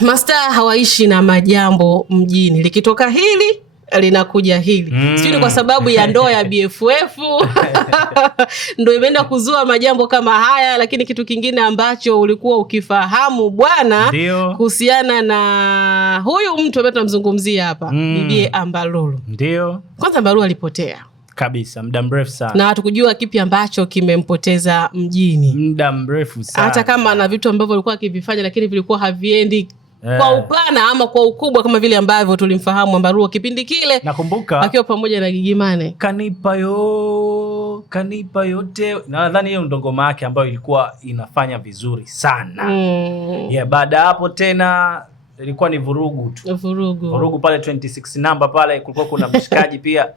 Masta hawaishi na majambo mjini. Likitoka hili linakuja hili. Sijui kwa sababu ya ndoa ya BFF ndio imeenda kuzua majambo kama haya, lakini kitu kingine ambacho ulikuwa ukifahamu bwana kuhusiana na huyu mtu ambaye tunamzungumzia hapa, Bibi Amber Lulu. Ndio. Kwanza Amber Lulu alipotea kabisa muda mrefu sana. Na hatukujua kipi ambacho kimempoteza mjini. Muda mrefu sana. Hata kama ana vitu ambavyo alikuwa akivifanya lakini vilikuwa haviendi kwa upana ama kwa ukubwa kama vile ambavyo tulimfahamu Amber Lulu kipindi kile. Nakumbuka akiwa pamoja na Gigy Money. Kanipa yote. Nadhani hiyo ndo ngoma yake ambayo ilikuwa inafanya vizuri sana. Baada hapo tena ilikuwa ni vurugu tu. Vurugu pale 26 number pale kulikuwa kuna mshikaji pia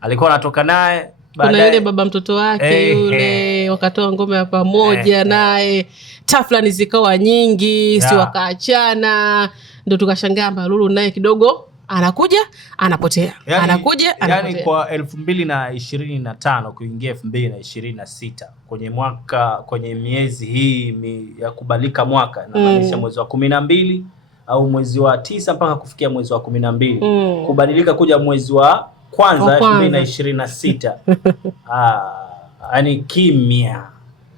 alikuwa anatoka naye. Kuna yule baba mtoto wake yule wakatoa ngoma ya pamoja naye. Taflani zikawa nyingi, si wakaachana. Ndio tukashangaa Amber Lulu naye kidogo anakuja anapotea. Anakuja anapotea. Yani kwa 2025 kuingia 2026 kwenye miezi hii ya kubalika mwaka na maanisha mwezi wa 12 au mwezi wa 9 mpaka kufikia mwezi wa 12 kubadilika kuja mwezi wa kwanza 2026 yani kimya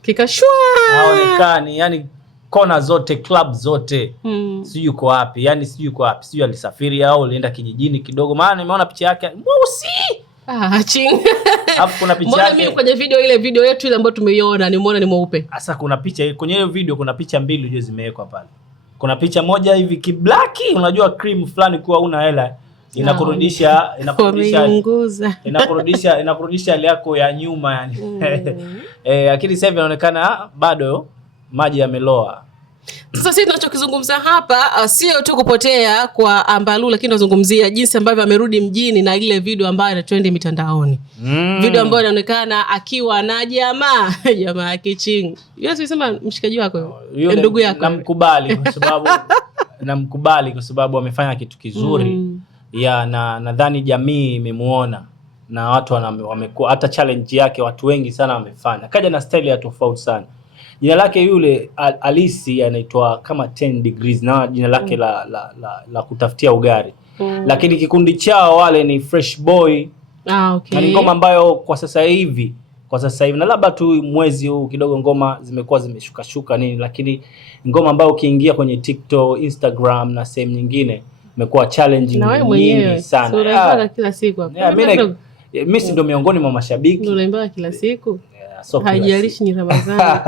kikashwa haonekani, yani kona zote, club zote sijui yuko wapi, yani sijui yuko wapi, sijui alisafiri au alienda kijijini kidogo, maana nimeona picha yake mweusi hapo kuna picha yake. Mimi kwenye video yetu ile ambayo tumeiona nimeona ni mweupe. Sasa kuna picha kwenye hiyo video, kuna picha mbili unajua zimewekwa pale. Kuna picha moja hivi kiblaki, unajua cream fulani kwa una hela inakurudisha hali yako ya nyuma yani. Lakini sasa inaonekana bado maji yameloa. Sasa sisi tunachokizungumza hapa sio tu kupotea kwa Amber Lulu, lakini tunazungumzia jinsi ambavyo amerudi mjini na ile video ambayo ina trend mitandaoni. Video ambayo inaonekana akiwa na jamaa yake Ching. Yeye sema mshikaji wako yule, ndugu yako. Namkubali kwa sababu amefanya kitu kizuri. Na nadhani jamii imemuona na watu wamekuwa hata challenge yake watu wengi sana wamefanya. Kaja na style ya tofauti sana. Jina lake yule Alisi anaitwa kama 10 degrees na jina lake la kutafutia ugari. Lakini kikundi chao wale ni Fresh Boy. Okay. Na ngoma ambayo kwa sasa hivi na labda tu mwezi huu kidogo ngoma zimekuwa zimeshuka nini, lakini ngoma ambayo ukiingia kwenye TikTok, Instagram na sehemu nyingine imekuwa challenging nyingi sana. Unaimba kila siku hapa. Mimi si ndo miongoni mwa mashabiki. Unaimba kila siku. Haijalishi ni Ramadhani.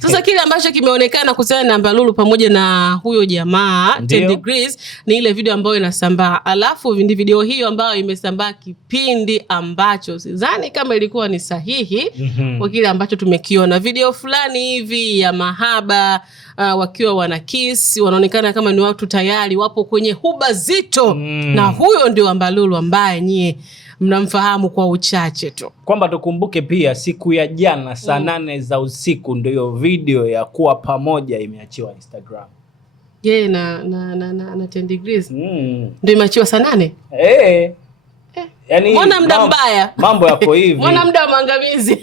Sasa kile ambacho kimeonekana kuhusiana na Amber Lulu pamoja na huyo jamaa 10 degrees ni ile video ambayo inasambaa. Alafu video hiyo ambayo imesambaa kipindi ambacho sidhani kama ilikuwa ni sahihi kwa kile ambacho tumekiona. Video fulani hivi ya mahaba wakiwa wana kiss, wanaonekana kama ni watu tayari wapo kwenye huba zito. Na huyo ndio Amber Lulu ambaye nyie mnamfahamu kwa uchache tu. Kwamba tukumbuke pia siku ya jana saa 8 za usiku ndio video ya kuwa pamoja imeachiwa Instagram. Na 10 degrees. Ndio imeachiwa saa 8? Yani mbona muda mbaya? Mambo yako hivi. Mbona muda wa maangamizi?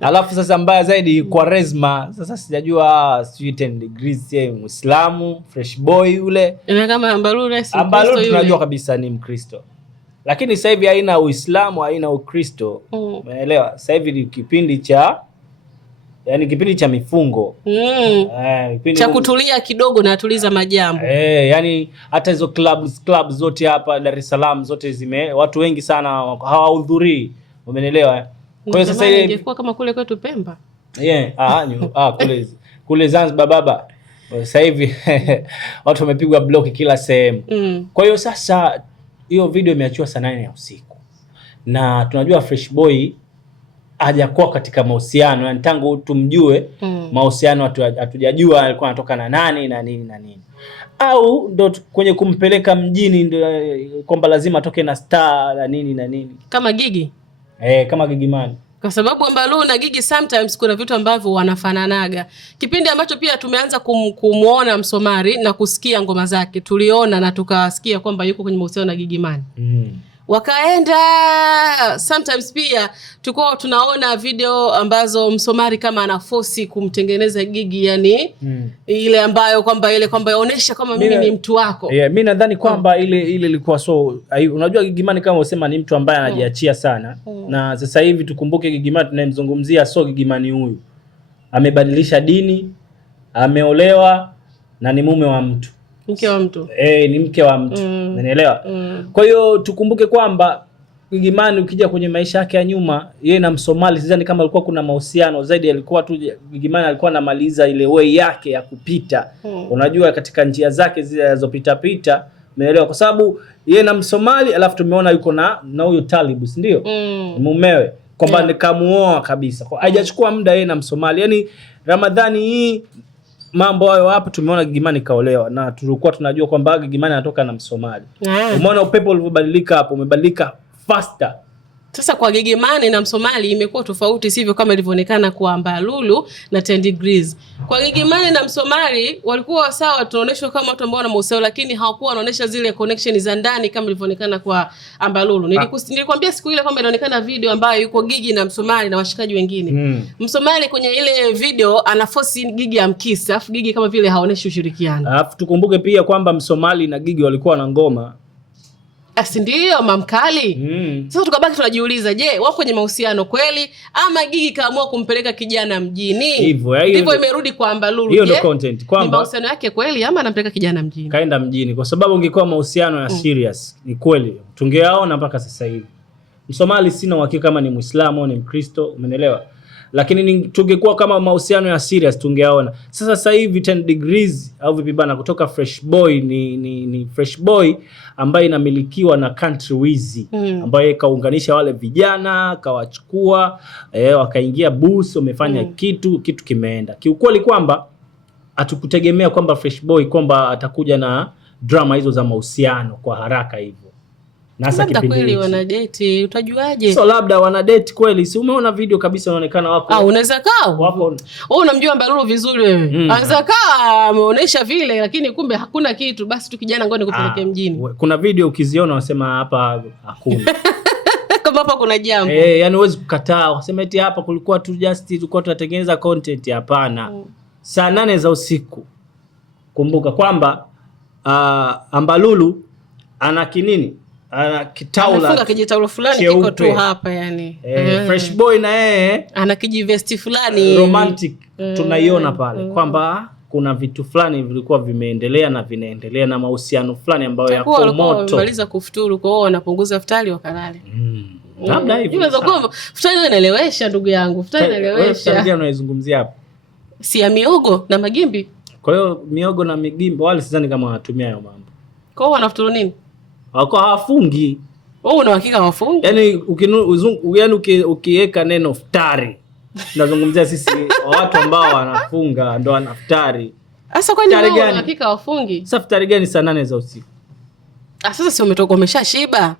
Alafu sasa mbaya zaidi kwa Resma. Sasa sijajua sijui 10 degrees yeye Muislamu, Fresh Boy yule. Kama Amber Lulu tunajua kabisa ni Mkristo. Lakini sasa hivi haina Uislamu, haina Ukristo. Umeelewa? Sasa hivi ni kipindi cha mifungo. Cha kutulia kidogo na atuliza majambo. Yani hata hizo club zote hapa Dar es Salaam zote watu wengi sana hawahudhurii. Umeelewa? Kwa hiyo sasa hivi ingekuwa kama kule kwetu Pemba. Kule Zanzibar baba. Sasa hivi watu wamepigwa block kila sehemu. Kwa hiyo sasa hiyo video imeachiwa saa 8 ya usiku. Na tunajua Fresh Boy hajakuwa katika mahusiano, yani tangu tumjue mahusiano hatujajua alikuwa anatoka na nani na nini na nini. Au ndo kwenye kumpeleka mjini ndo kwamba lazima atoke na star na nini na nini. Kama Gigy. Kama Gigy Money. Kwa sababu Amber Lulu na Gigy sometimes kuna vitu ambavyo wanafananaga. Kipindi ambacho pia tumeanza kumuona Msomari na kusikia ngoma zake, tuliona na tukasikia kwamba yuko kwenye mahusiano na Gigy Money. Wakaenda sometimes pia tulikuwa tunaona video ambazo Msomali kama anaforce kumtengeneza Gigi, yani ile ambayo kwamba yaonesha kama mimi ni mtu wako. Mimi nadhani kwamba ile ilikuwa unajua Gigy Money kama usema ni mtu ambaye anajiachia sana. Na sasa hivi tukumbuke Gigy Money tunayemzungumzia Gigy Money huyu amebadilisha dini, ameolewa na ni mume wa mtu. Mke wa mtu. Ni mke wa mtu. Unanielewa? Kwa hiyo tukumbuke kwamba Gigy Money ukija kwenye maisha yake ya nyuma, yeye na Msomali sidhani kama alikuwa kuna mahusiano zaidi, alikuwa tu Gigy Money alikuwa anamaliza ile way yake ya kupita. Unajua katika njia zake zile alizopita, umeelewa? Kwa sababu yeye na Msomali alafu tumeona yuko na huyo Talibu, si ndio? Mumewe. Kwamba nikamuoa kabisa. Kwa hajachukua muda yeye na Msomali. Yaani Ramadhani hii mambo hayo hapo tumeona Gigy Money kaolewa na tulikuwa tunajua kwamba Gigy Money anatoka na Msomali. Umeona upepo ulivyobadilika hapo, umebadilika faster. Sasa kwa Gigy Money na Msomali imekuwa tofauti, sivyo kama ilivyoonekana kwa Ambalulu na 10 Degrees. Kwa Gigy Money na Msomali walikuwa sawa, tunaonyeshwa kama watu ambao wana mahusiano, lakini hawakuwa wanaonyesha zile connection za ndani kama ilivyoonekana kwa Ambalulu. Nilikwambia siku ile kwamba inaonekana video ambayo yuko Gigy na Msomali na washikaji wengine. Msomali kwenye ile video anaforce Gigy amkiss, alafu Gigy kama vile haoneshi ushirikiano. Alafu tukumbuke pia kwamba Msomali na Gigy walikuwa na ngoma. Asi ndio mamkali. Sasa tukabaki tunajiuliza, je, wako kwenye mahusiano kweli ama Gigy kaamua kumpeleka kijana mjini? Hivyo imerudi kwa Ambalulu. Hiyo ndio content kwamba ni mahusiano yake kweli ama anampeleka kijana mjini? Kaenda mjini kwa sababu ungekuwa mahusiano ya serious, ni kweli tungeaona mpaka sasa hivi. Msomali sina uhakika kama ni Muislamu au ni Mkristo, umeelewa? Lakini tungekuwa kama mahusiano ya serious tungeaona. Sasa hivi 10 Degrees au vipi bana, kutoka Fresh Boy ni Fresh Boy ambaye inamilikiwa na Country Wizzy, ambaye kaunganisha wale vijana, kawachukua wakaingia booth, wamefanya kitu kimeenda. Kiukweli kwamba hatukutegemea kwamba Fresh Boy kwamba atakuja na drama hizo za mahusiano kwa haraka hivyo. Nasa kipindi kweli wana date, utajuaje? So labda wana date kweli. Si umeona video kabisa inaonekana wako. Unaweza kaa wako. Wewe unamjua Ambalulu vizuri wewe. Anaweza kaa ameonyesha vile lakini kumbe hakuna kitu, basi tu kijana ngoja nikupeleke mjini. Kuna video ukiziona unasema hapa hakuna. Kama hapa kuna jambo. Yani huwezi kukataa. Unasema eti hapa kulikuwa tu tulikuwa tunatengeneza content, hapana. Saa 8 za usiku. Kumbuka kwamba Ambalulu ana kinini? Ana kitaula. Anafunga kijitaulo fulani kiko tu hapa yani. Fresh Boy na yeye ana kijivesti fulani romantic tunaiona pale kwamba kuna vitu fulani vilikuwa vimeendelea na vinaendelea na mahusiano fulani ambayo yako moto. Wamaliza kufuturu kwa hiyo wanapunguza futari wakalale. Labda hivyo. Unaweza kuwa futari inaelewesha ndugu yangu. Futari inaelewesha. Futari gani unaizungumzia hapo? Si ya miogo na magimbi. Kwa hiyo miogo na magimbi wale sidhani kama wanatumia hayo mambo. Kwa hiyo wanafuturu nini? Wako hawafungi. Wewe una hakika hawafungi? Yaani ukiweka neno futari. Tunazungumzia sisi watu ambao wanafunga ndo wanaftari. Sasa kwani wewe una hakika hawafungi? Sasa futari gani saa 8 za usiku? Sasa si umetoka umeshashiba.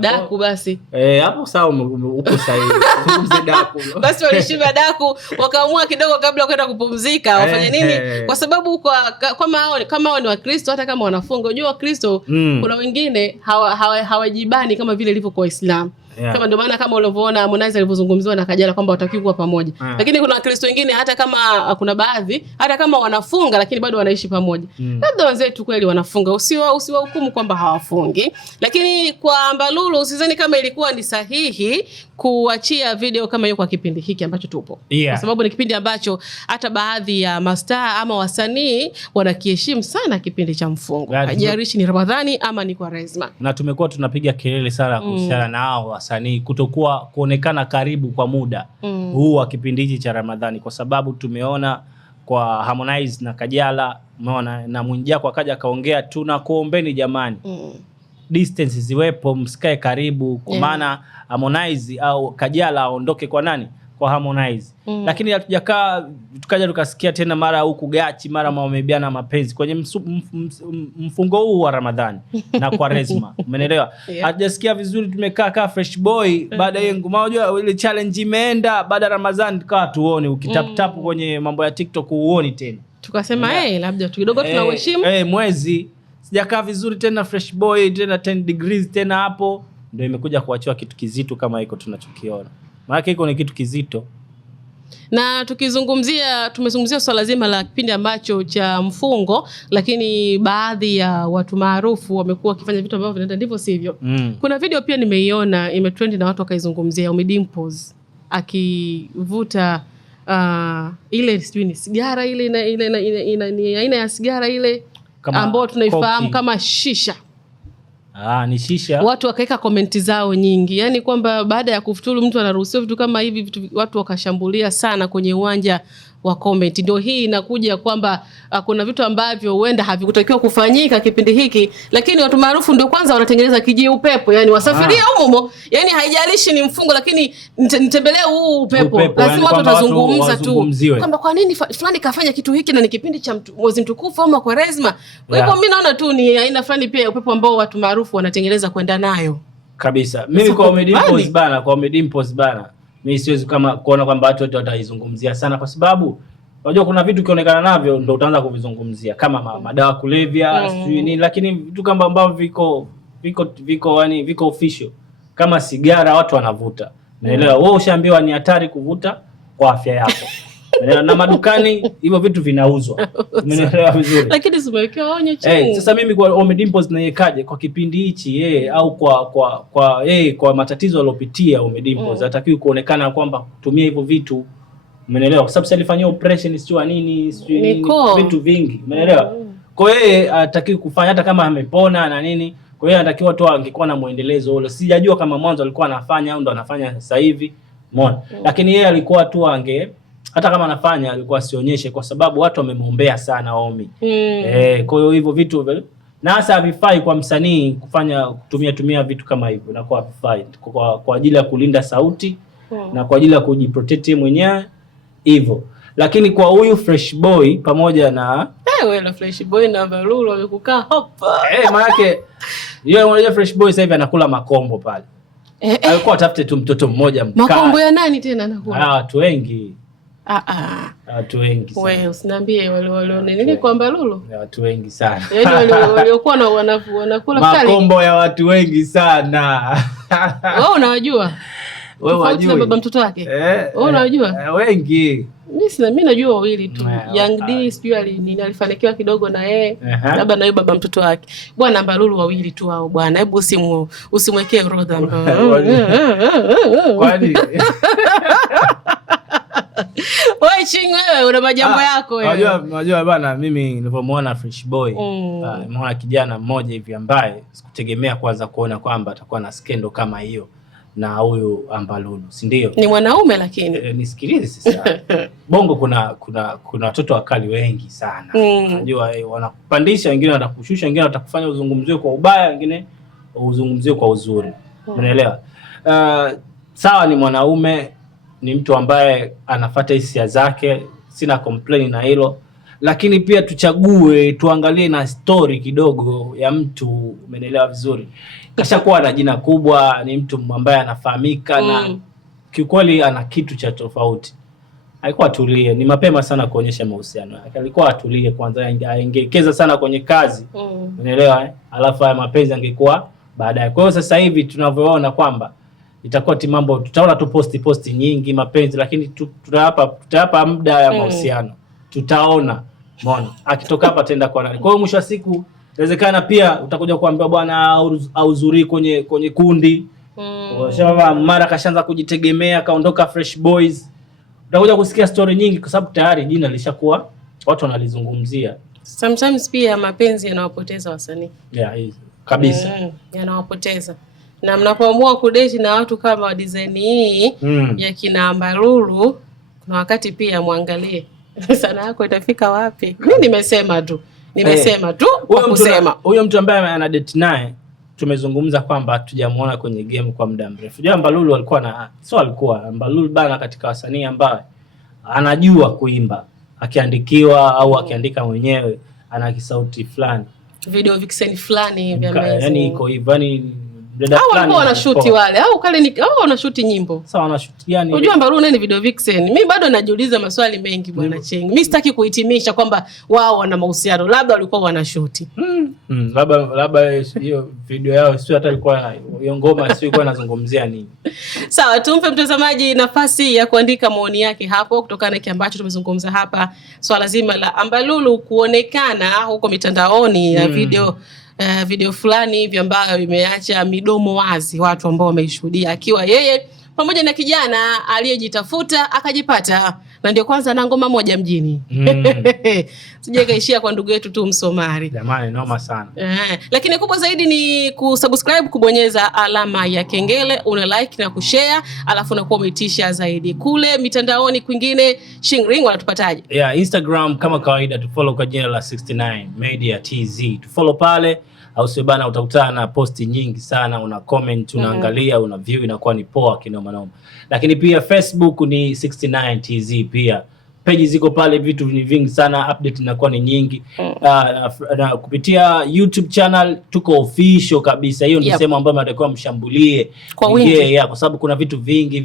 Daku basi. Hapo sawa upo sahihi. Zungumzie daku. Basi walishiba daku, wakaamua kidogo kabla kwenda kupumzika, wafanye nini? Kwa sababu kama hao ni Wakristo, hata kama wanafunga, unajua Wakristo kuna wengine hawajibani kama vile ilivyo kwa Waislamu. Kama ndio maana kama ulivyoona Harmonize alivyozungumziwa na Kajala kwamba watakiwa kuwa pamoja. Lakini kuna Wakristo wengine hata kama kuna baadhi hata kama wanafunga lakini bado wanaishi pamoja. Labda wenzetu kweli wanafunga, usiwahukumu kwamba hawafungi. Lakini kwa Ambalulu sidhani kama ilikuwa ni sahihi kuachia video kama hiyo kwa kipindi hiki ambacho tupo. Kwa sababu ni kipindi ambacho hata baadhi ya mastaa ama wasanii wanakiheshimu sana kipindi cha mfungo. Haijalishi ni Ramadhani ama ni Kwaresma. Na tumekuwa tunapiga kelele sana kuhusiana na hao wasanii kutokuwa kuonekana karibu kwa muda huu wa kipindi hiki cha Ramadhani, kwa sababu tumeona kwa Harmonize na Kajala, umeona na Mwijaku akaja kaongea, tunakuombeni jamani. Distance ziwepo, msikae karibu kwa maana Harmonize au Kajala aondoke kwa nani? Kwa Harmonize. Lakini hatujakaa tukaja tukasikia tena mara huku gachi mara wamebiana mapenzi kwenye mfungo huu wa Ramadhani na Kwaresma. Umeelewa? Hatujasikia vizuri, tumekaa Fresh Boy baada ya ngoma, unajua ile challenge imeenda baada ya Ramadhani tukawa tuone ukitap kwenye mambo ya TikTok uone tena. Tukasema labda kidogo tunaheshimu. Mwezi sijakaa vizuri tena Fresh Boy tena 10 Degrees tena hapo ndio imekuja kuachiwa kitu kizito kama hiko tunachokiona. Maana hiko ni kitu kizito. Na tumezungumzia swala zima la kipindi ambacho cha mfungo, lakini baadhi ya watu maarufu wamekuwa wakifanya vitu ambavyo vinaenda ndivyo sivyo. Kuna video pia nimeiona imetrend na watu wakaizungumzia, Ommy Dimpoz akivuta ile sijui ni sigara ile ni aina ya sigara ile ambayo tunaifahamu kama shisha. Ni shisha. Watu wakaweka komenti zao nyingi. Yaani kwamba baada ya kufuturu mtu anaruhusiwa vitu kama hivi, watu wakashambulia sana kwenye uwanja wa comment. Ndio hii inakuja kwamba kuna vitu ambavyo huenda havikutakiwa kufanyika kipindi hiki, lakini watu maarufu ndio kwanza wanatengeneza kijie upepo, yani wasafiria humo, yani haijalishi ni mfungo, lakini nitembelee huu upepo. Lazima watu watazungumza tu kwamba kwa nini fulani kafanya kitu hiki na ni kipindi cha mwezi mtukufu au Kwaresma. Kwa hivyo mimi naona tu ni aina fulani pia upepo ambao watu maarufu wanatengeneza kwenda nayo. Kabisa. Mimi kwa Ommy Dimpoz bana, mimi siwezi kama kuona kwamba watu wote wataizungumzia sana, kwa sababu unajua kuna vitu kionekana navyo ndio utaanza kuvizungumzia kama madawa kulevya, sijui nini, lakini vitu kama ambavyo viko official kama sigara watu wanavuta. Unaelewa? Wewe ushaambiwa ni hatari kuvuta kwa afya yako. Unaelewa? Na madukani hivyo vitu vinauzwa. Umeelewa vizuri? Lakini simewekewa onyo chini. Sasa mimi kwa Ommy Dimpoz naikaje kwa kipindi hichi au kwa matatizo aliyopitia Ommy Dimpoz hatakiwi kuonekana kwamba kutumia hivyo vitu. Umeelewa? Kwa sababu alifanyia operation sio nini, vitu vingi. Umeelewa? Kwa hiyo hatakiwi kufanya hata kama amepona na nini. Kwa hiyo anatakiwa tu angekuwa na muendelezo ule. Sijajua kama mwanzo alikuwa anafanya au ndo anafanya sasa hivi. Umeona? Lakini yeye alikuwa tu hata kama anafanya alikuwa sionyeshe, kwa sababu watu wamemuombea sana Ommy. Kwa hiyo hivyo vitu na hasa havifai kwa msanii kutumia vitu kama hivyo, na kwa havifai kwa ajili ya kulinda sauti na kwa ajili ya kujiprotect mwenyewe hivyo. Lakini kwa huyu Fresh Boy pamoja na wewe na Fresh Boy na Mbalulu wamekukaa hapa. Maana yake yeye mmoja Fresh Boy sasa hivi anakula makombo pale. Alikuwa atafute tu mtoto mmoja mkali. Makombo ya nani tena anakula? Watu wengi. Watu wengi sana. Wewe usiniambie wale nini kwa Mbalulu? Watu wengi sana. Yaani waliokuwa wanakula kali. Makombo ya watu wengi sana. Wewe unawajua? Wewe unajua baba mtoto wake? Wewe unajua? Wengi. Mimi najua wawili tu. Young D sijui alifanikiwa kidogo na yeye. Labda na yeye baba mtoto wake. Bwana Mbalulu wawili tu hao bwana. Hebu usimwekee orodha. Kwani? Wewe Ching, wewe una majambo yako wewe. Unajua bana, mimi nilipomuona Fresh Boy, nimeona kijana mmoja hivi ambaye sikutegemea kwanza kuona kwamba atakuwa na skendo kama hiyo na huyu Mbalulu, si ndio? Ni mwanaume lakini. Nisikilize sasa. Bongo kuna watoto wakali wengi sana. Unajua wanakupandisha, wengine watakushusha, wengine watakufanya uzungumziwe kwa ubaya, wengine uzungumziwe kwa uzuri. Unaelewa? Sawa, ni mwanaume, ni mtu ambaye anafuata hisia zake, sina complain na hilo, lakini pia tuchague, tuangalie na story kidogo ya mtu. Umeelewa vizuri? Kashakuwa na jina kubwa, ni mtu ambaye anafahamika na kiukweli ana kitu cha tofauti. Alikuwa atulie, ni mapema sana kuonyesha mahusiano yake. Alikuwa atulie kwanza, angekeza sana kwenye kazi. Umeelewa? Alafu haya mapenzi angekuwa baadaye. Kwa hiyo sasa hivi tunavyoona kwamba itakuwa mambo, tutaona tu posti nyingi mapenzi, lakini tutayapa muda ya mahusiano. Tutaona, umeona? Akitoka hapa tenda kwa nani. Kwa hiyo mwisho wa siku inawezekana pia utakuja kuambia bwana auzuri kwenye kundi. Shaba mara kashaanza kujitegemea, kaondoka Fresh Boys. Utakuja kusikia story nyingi kwa sababu tayari jina lishakuwa watu wanalizungumzia. Sometimes pia mapenzi yanawapoteza wasanii. Kabisa. Yanawapoteza. Na mnapoamua kudate na watu kama wa design hii ya kina Mbalulu, kuna wakati pia muangalie sana yako itafika wapi. Mimi nimesema tu kwa kusema. Huyo mtu ambaye ana date naye tumezungumza kwamba hatujamuona kwenye game kwa muda mrefu. Jua Mbalulu Mbalulu bana katika wasanii ambaye anajua kuimba, akiandikiwa au akiandika mwenyewe, ana kisauti fulani. Video vixen fulani vya amazing. Yaani iko hivyo, yani au wanashuti wale au wanashuti nyimbo. Sawa, wanashuti yani. Unajua Mbalulu nani video vixen? Mimi bado najiuliza maswali mengi bwana Cheng. Mimi sitaki kuhitimisha kwamba wao wana mahusiano, labda walikuwa wanashuti. Labda hiyo video yao sio hata ilikuwa hiyo ngoma sio ilikuwa inazungumzia nini. Sawa, tumpe mtazamaji nafasi ya kuandika maoni yake hapo kutokana na kile ambacho tumezungumza hapa, swala zima la Ambalulu kuonekana huko mitandaoni na video fulani hivi ambayo imeacha midomo wazi watu ambao wameishuhudia, akiwa yeye pamoja na kijana aliyejitafuta akajipata, na ndio kwanza na ngoma moja mjini. Sije kaishia kwa ndugu yetu tu Msomali. Jamani, noma sana. Lakini kubwa zaidi ni kusubscribe, kubonyeza alama ya kengele, una like na kushare, alafu unakuwa umetisha zaidi. Kule mitandaoni kwingine Shingring wanatupataje? Instagram kama kawaida tufollow kwa jina la 69 Media TZ. Tufollow pale, au sio bana, utakutana na posti nyingi sana, una comment, unaangalia, una view, inakuwa ni poa kinoma noma. Lakini pia Facebook ni 69 TZ pia. Page ziko pale, vitu ni vingi sana, update inakuwa ni nyingi. Na kupitia YouTube channel tuko official kabisa. Hiyo ndio sehemu ambayo mnatakiwa mshambulie kwa wingi, kwa sababu kuna vitu vingi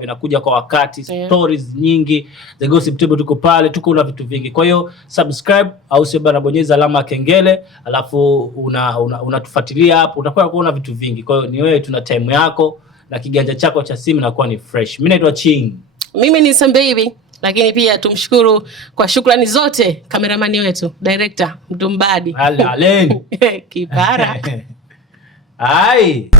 vinakuja kwa wakati, stories nyingi. The Gossip Table tuko pale, tuko na vitu vingi. Kwa hiyo subscribe, au sio bana, bonyeza alama kengele, alafu unatufuatilia hapo, utakuwa kuona vitu vingi. Kwa hiyo ni wewe, tuna time yako na kiganja chako cha simu inakuwa ni fresh. Mimi naitwa Ching. Mimi ni Sam Baby. Lakini pia tumshukuru kwa shukrani zote kameramani wetu, director Mtumbadi. Alen. Kipara. Ai.